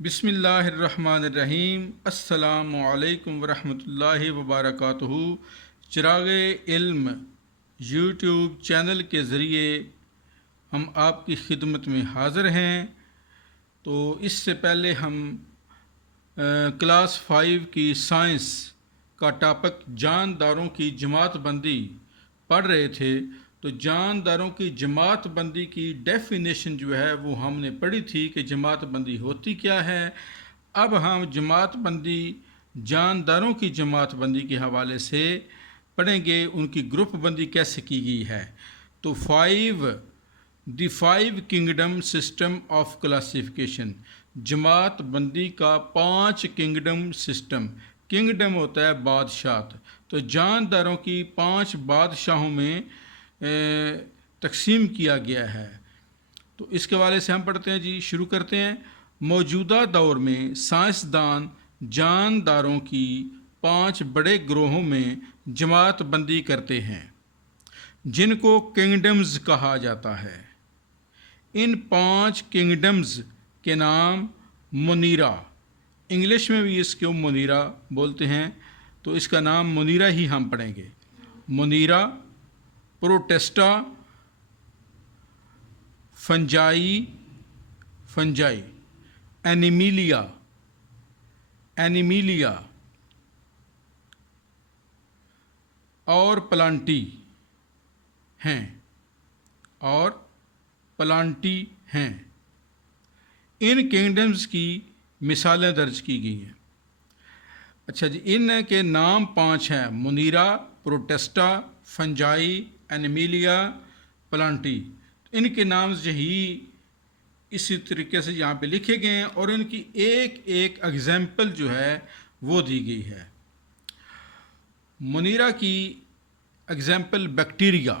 بسم اللہ الرحمن الرحیم۔ السلام علیکم ورحمۃ اللہ وبرکاتہ۔ چراغ علم یوٹیوب چینل کے ذریعے ہم آپ کی خدمت میں حاضر ہیں۔ تو اس سے پہلے ہم کلاس 5 کی سائنس کا ٹاپک جانداروں کی جماعت بندی پڑھ رہے تھے۔ تو جانداروں کی جماعت بندی کی ڈیفینیشن جو ہے وہ ہم نے پڑھی تھی کہ جماعت بندی ہوتی کیا ہے۔ اب ہم جماعت بندی جانداروں کی جماعت بندی کے حوالے سے پڑھیں گے، ان کی گروپ بندی کیسے کی گئی ہے۔ تو دی 5 کنگڈم سسٹم آف کلاسیفیکیشن، جماعت بندی کا 5 کنگڈم سسٹم۔ کنگڈم ہوتا ہے بادشاہت، تو جانداروں کی 5 بادشاہوں میں تقسیم کیا گیا ہے۔ تو اس کے حوالے سے ہم پڑھتے ہیں جی، شروع کرتے ہیں۔ موجودہ دور میں سائنسدان جانداروں کی 5 بڑے گروہوں میں جماعت بندی کرتے ہیں، جن کو کنگڈمز کہا جاتا ہے۔ ان 5 کنگڈمز کے نام منیرا، انگلش میں بھی اس کو منیرا بولتے ہیں، تو اس کا نام منیرا ہی ہم پڑھیں گے۔ منیرا، پروٹسٹا، فنجائی اینیمیلیا اور پلانٹی ہیں۔ ان کنگڈمز کی مثالیں درج کی گئی ہیں۔ اچھا جی، ان کے نام 5 ہیں: منیرا، پروٹسٹا، فنجائی، اینیمیلیا، پلانٹی۔ ان کے نام یہی اسی طریقے سے یہاں پہ لکھے گئے ہیں، اور ان کی ایک ایگزامپل جو ہے وہ دی گئی ہے۔ منیرا کی ایگزامپل بیکٹیریا،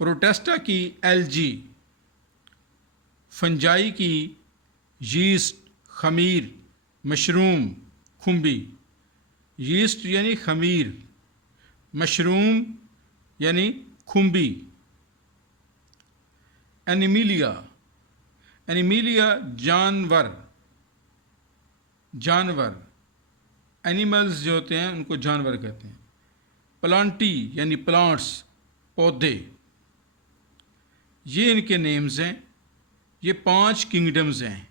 پروٹسٹا کی الجی، فنجائی کی یسٹ، خمیر، مشروم، کھمبی۔ یسٹ یعنی خمیر، مشروم یعنی کھمبی۔ اینیمیلیا جانور، اینیملز جو ہوتے ہیں ان کو جانور کہتے ہیں۔ پلانٹی یعنی پلانٹس، پودے۔ یہ ان کے نیمز ہیں۔ یہ 5 کنگڈمز ہیں۔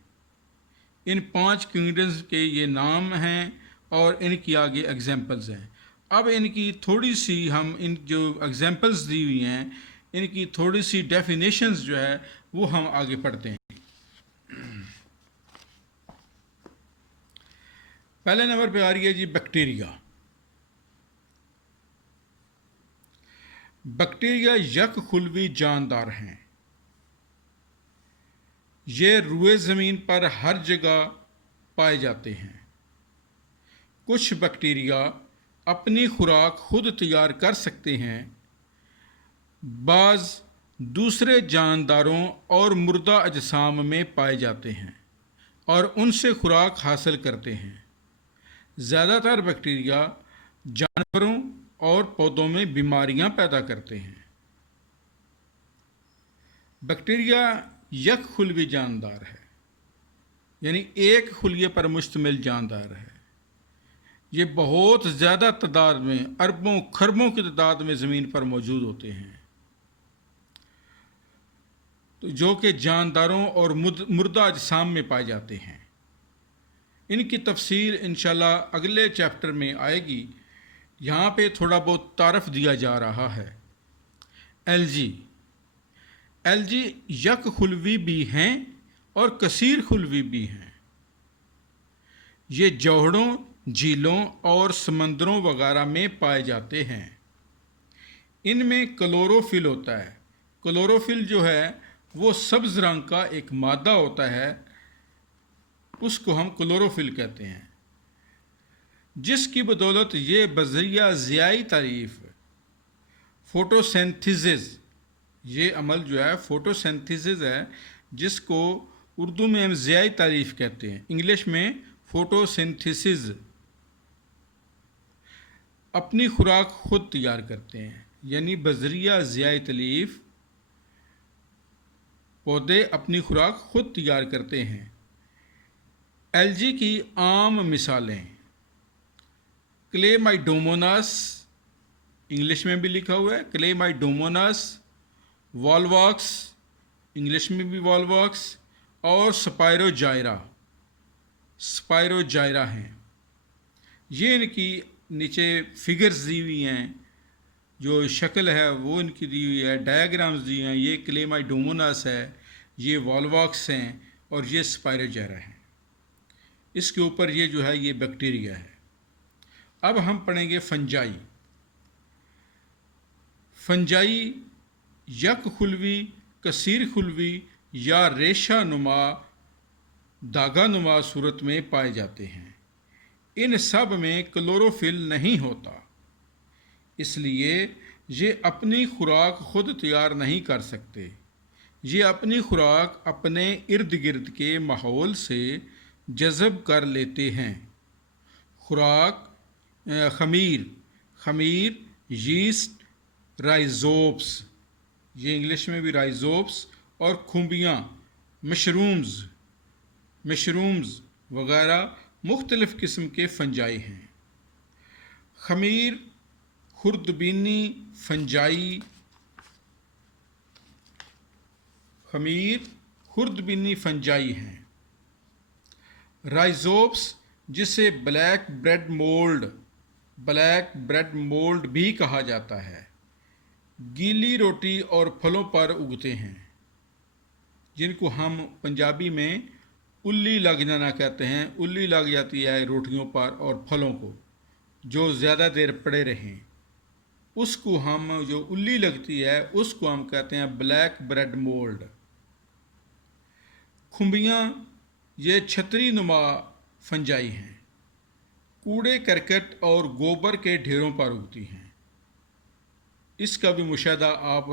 ان 5 کنگڈمز کے یہ نام ہیں اور ان کی آگے ایگزامپلز ہیں۔ اب ان کی تھوڑی سی ہم ان جو ایگزامپلز دی ہوئی ہیں، ان کی تھوڑی سی ڈیفینیشنز جو ہے وہ ہم آگے پڑھتے ہیں۔ پہلے نمبر پہ آ رہی ہے جی بیکٹیریا۔ بیکٹیریا یک خلوی جاندار ہیں۔ یہ روئے زمین پر ہر جگہ پائے جاتے ہیں۔ کچھ بیکٹیریا اپنی خوراک خود تیار کر سکتے ہیں۔ بعض دوسرے جانداروں اور مردہ اجسام میں پائے جاتے ہیں اور ان سے خوراک حاصل کرتے ہیں۔ زیادہ تر بیکٹیریا جانوروں اور پودوں میں بیماریاں پیدا کرتے ہیں۔ بیکٹیریا یک خلوی جاندار ہے، یعنی ایک خلیے پر مشتمل جاندار ہے۔ یہ بہت زیادہ تعداد میں، اربوں خربوں کی تعداد میں زمین پر موجود ہوتے ہیں، تو جو کہ جانداروں اور مردہ اجسام میں پائے جاتے ہیں۔ ان کی تفصیل انشاءاللہ اگلے چیپٹر میں آئے گی۔ یہاں پہ تھوڑا بہت تعارف دیا جا رہا ہے۔ الجی یک خلوی بھی ہیں اور کثیر خلوی بھی ہیں۔ یہ جوہڑوں، جھیلوں اور سمندروں وغیرہ میں پائے جاتے ہیں۔ ان میں کلوروفل ہوتا ہے۔ کلوروفل جو ہے وہ سبز رنگ کا ایک مادہ ہوتا ہے، اس کو ہم کلوروفل کہتے ہیں، جس کی بدولت یہ بذریعہ ضیائی تعریف فوٹوسینتھیسس، یہ عمل جو ہے فوٹوسینتھیسس ہے، جس کو اردو میں ہم ضیائی تعریف کہتے ہیں، انگلش میں فوٹوسینتھیسس، اپنی خوراک خود تیار کرتے ہیں، یعنی بذریعہ ضیائی تعریف پودے اپنی خوراک خود تیار کرتے ہیں۔ الجی کی عام مثالیں: کلیمائڈوموناس، انگلش میں بھی لکھا ہوا ہے کلیمائڈوموناس، والواکس، انگلش میں بھی والواکس، اور سپائروجائرا ہیں۔ یہ ان کی نیچے فگرز دی ہوئی ہیں، جو شکل ہے وہ ان کی دی ہوئی ہے، ڈایاگرامز دی ہیں۔ یہ کلیمائڈوموناس ہے، یہ والواکس ہیں، اور یہ سپائروجائرا ہیں۔ اس کے اوپر یہ جو ہے یہ بیکٹیریا ہے۔ اب ہم پڑھیں گے فنجائی۔ فنجائی یک خلوی، کثیر خلوی یا ریشہ نما، داغا نما صورت میں پائے جاتے ہیں۔ ان سب میں کلوروفل نہیں ہوتا، اس لیے یہ اپنی خوراک خود تیار نہیں کر سکتے۔ یہ اپنی خوراک اپنے ارد گرد کے ماحول سے جذب کر لیتے ہیں۔ خوراک خمیر، یسٹ، رائزوپس، یہ انگلش میں بھی رائزوپس، اور کھمبیاں، مشرومز وغیرہ مختلف قسم کے فنجائی ہیں۔ خمیر خردبینی فنجائی ہیں۔ رائزوپس، جسے بلیک بریڈ مولڈ بھی کہا جاتا ہے، گیلی روٹی اور پھلوں پر اگتے ہیں، جن کو ہم پنجابی میں الی لگ جانا کہتے ہیں۔ الی لگ جاتی ہے روٹیوں پر اور پھلوں کو، جو زیادہ دیر پڑے رہیں، اس کو ہم جو الی لگتی ہے اس کو ہم کہتے ہیں بلیک بریڈ مولڈ۔ کھمبیاں یہ چھتری نما فنجائی ہیں، کوڑے کرکٹ اور گوبر کے ڈھیروں پر اگتی ہیں۔ اس کا بھی مشاہدہ آپ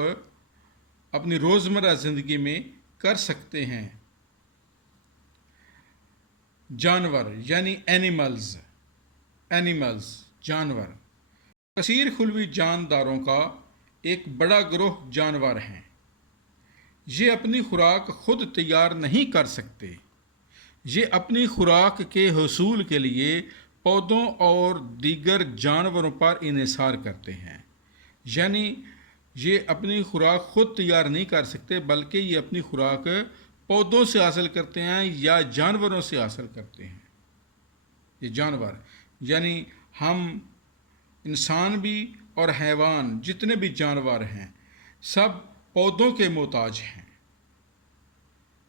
اپنی روزمرہ زندگی میں کر سکتے ہیں۔ جانور یعنی اینیملز جانور کثیر خلوی جانداروں کا ایک بڑا گروہ جانور ہیں۔ یہ اپنی خوراک خود تیار نہیں کر سکتے۔ یہ اپنی خوراک کے حصول کے لیے پودوں اور دیگر جانوروں پر انحصار کرتے ہیں۔ یعنی یہ اپنی خوراک خود تیار نہیں کر سکتے، بلکہ یہ اپنی خوراک پودوں سے حاصل کرتے ہیں یا جانوروں سے حاصل کرتے ہیں۔ یہ جانور یعنی ہم انسان بھی اور حیوان، جتنے بھی جانور ہیں، سب پودوں کے محتاج ہیں۔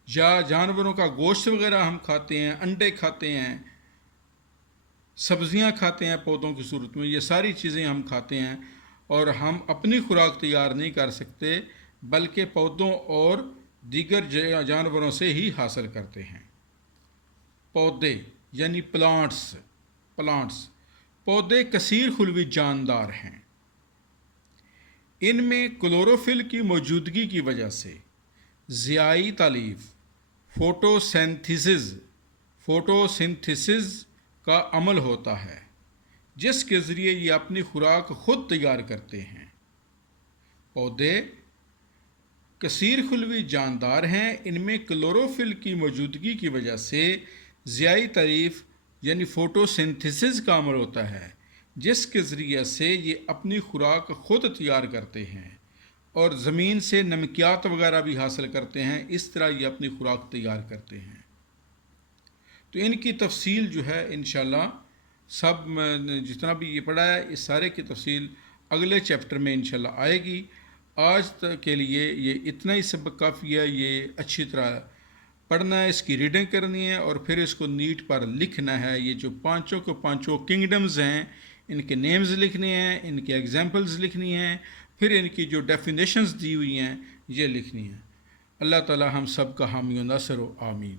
یا جانوروں کا گوشت وغیرہ ہم کھاتے ہیں، انڈے کھاتے ہیں، سبزیاں کھاتے ہیں پودوں کی صورت میں، یہ ساری چیزیں ہم کھاتے ہیں، اور ہم اپنی خوراک تیار نہیں کر سکتے، بلکہ پودوں اور دیگر جانوروں سے ہی حاصل کرتے ہیں۔ پودے یعنی پلانٹس پودے کثیر خلوی جاندار ہیں۔ ان میں کلوروفل کی موجودگی کی وجہ سے ضیائی تالیف فوٹوسنتھسس کا عمل ہوتا ہے، جس کے ذریعے یہ اپنی خوراک خود تیار کرتے ہیں۔ پودے کثیر خلوی جاندار ہیں۔ ان میں کلوروفل کی موجودگی کی وجہ سے ضیائی تالیف یعنی فوٹوسنتھسس کا عمل ہوتا ہے، جس کے ذریعے سے یہ اپنی خوراک خود تیار کرتے ہیں اور زمین سے نمکیات وغیرہ بھی حاصل کرتے ہیں۔ اس طرح یہ اپنی خوراک تیار کرتے ہیں۔ تو ان کی تفصیل جو ہے انشاءاللہ سب جتنا بھی یہ پڑھا ہے، اس سارے کی تفصیل اگلے چیپٹر میں انشاءاللہ آئے گی۔ آج تک کے لیے یہ اتنا ہی سبق کافی ہے۔ یہ اچھی طرح پڑھنا ہے، اس کی ریڈنگ کرنی ہے، اور پھر اس کو نیٹ پر لکھنا ہے۔ یہ جو پانچوں کنگڈمز ہیں، ان کے نیمز لکھنے ہیں، ان کے ایگزامپلز لکھنی ہیں، پھر ان کی جو ڈیفینیشنز دی ہوئی ہیں یہ لکھنی ہیں۔ اللہ تعالی ہم سب کا حامی و ناصر و آمین۔